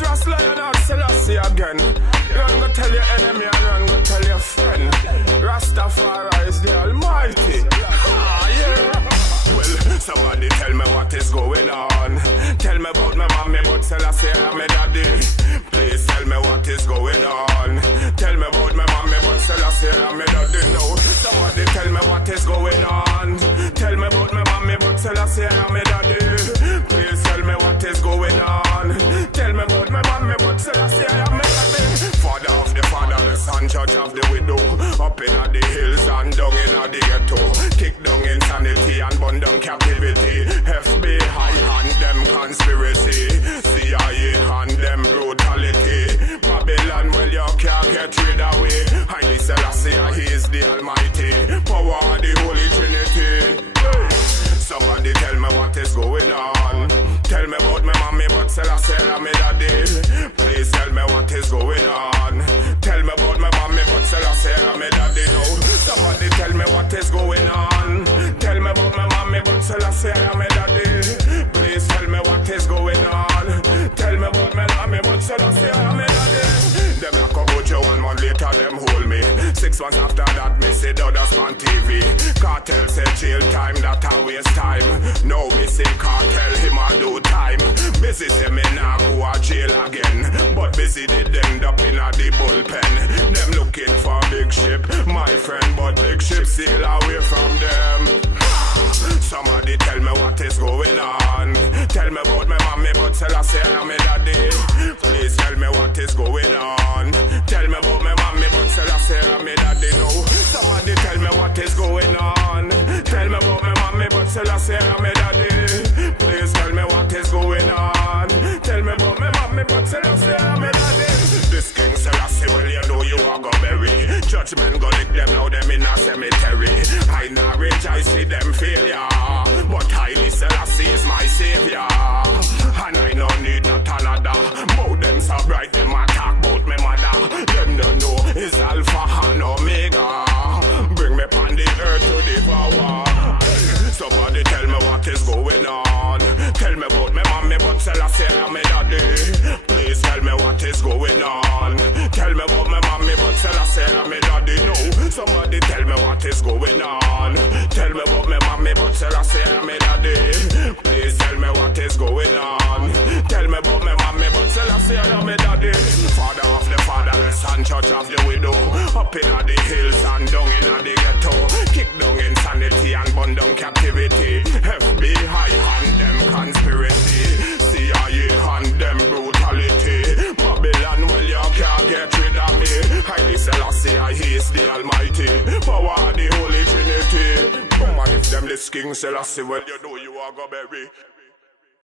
is Ras Lion Selassie again. Run go tell your enemy and run go tell your friend. Rastafari is the Almighty. Ah, yeah. Well, somebody tell me what is going on. Tell me about my mommy, but Selassie and my daddy. Please tell me what is going on. Tell me about my mommy, but Selassie and my daddy. No, somebody tell me what is going on. Tell me about my mommy, but Selassie and my daddy. Please tell me what is going on. Tell me about my mommy, but Selassie and my daddy. Father of the fatherless and judge of the widow. Up in the hills and down in the ghetto. Kick down insanity and burn down captivity. FBI and them conspiracy. CIA and them brutality. Babylon, well you can't get rid of it. Haile Selassie, he is the Almighty. Power of the Holy Trinity. Somebody tell me what is going on. Tell me about my mommy, but Selassie and my daddy. Please tell me what is going on. Tell me about my mommy, but Selassie and my daddy. No, somebody tell me what is going on. Tell me about my mommy, but Selassie and my daddy. Please tell me what is going on. Tell me about my mommy, but Selassie and my daddy. Them lock up you 1 month later, them hold me. 6 months after that, me see the others on TV. Cartel say jail time, that I waste time. No, me see cartel, him a do time. Busy say me nah go a jail again. But busy did them up in a the bullpen. Them looking for big ship, my friend, but big ship sail away from them. Somebody tell me what is going on. Tell me about my mommy, but Selassie and my daddy. Please tell me what is going on. Tell me about my mommy, but Selassie and my daddy. No, somebody tell me what is going on. Tell me about my mommy, but Selassie and my daddy. Please tell me what is going on. Tell me about my mommy, but Selassie and my daddy. This King Selassie, well you know you are go bury. Judgment go lick them, now them in a cemetery. I now rejoice, see them failure. But Haile Selassie is my savior. And I no need not another. Both them so bright, them attack about me mother. Them don't know is Alpha and Omega. Bring me upon the earth to devour. Somebody tell me what is going on. Tell me about my mommy, but Selassie and my daddy. Please tell me what is going on. Tell me about my mommy, but Selassie and my daddy. No, somebody tell me what is going on. Tell me about my mommy, but Selassie and my daddy. Please tell me what is going on. Tell me about my mommy, but Selassie and my daddy. Father of the fatherless and judge of the widow. Up in the hills and down in the ghetto. Kick down insanity and burn down captivity. FBI and them conspiracy. CIA and them brutality. Babylon, well you can't get rid of me. Haile Selassie, he is the Almighty. Power of the Holy Trinity. Come on, if them this King Selassie, well you know you are go bury.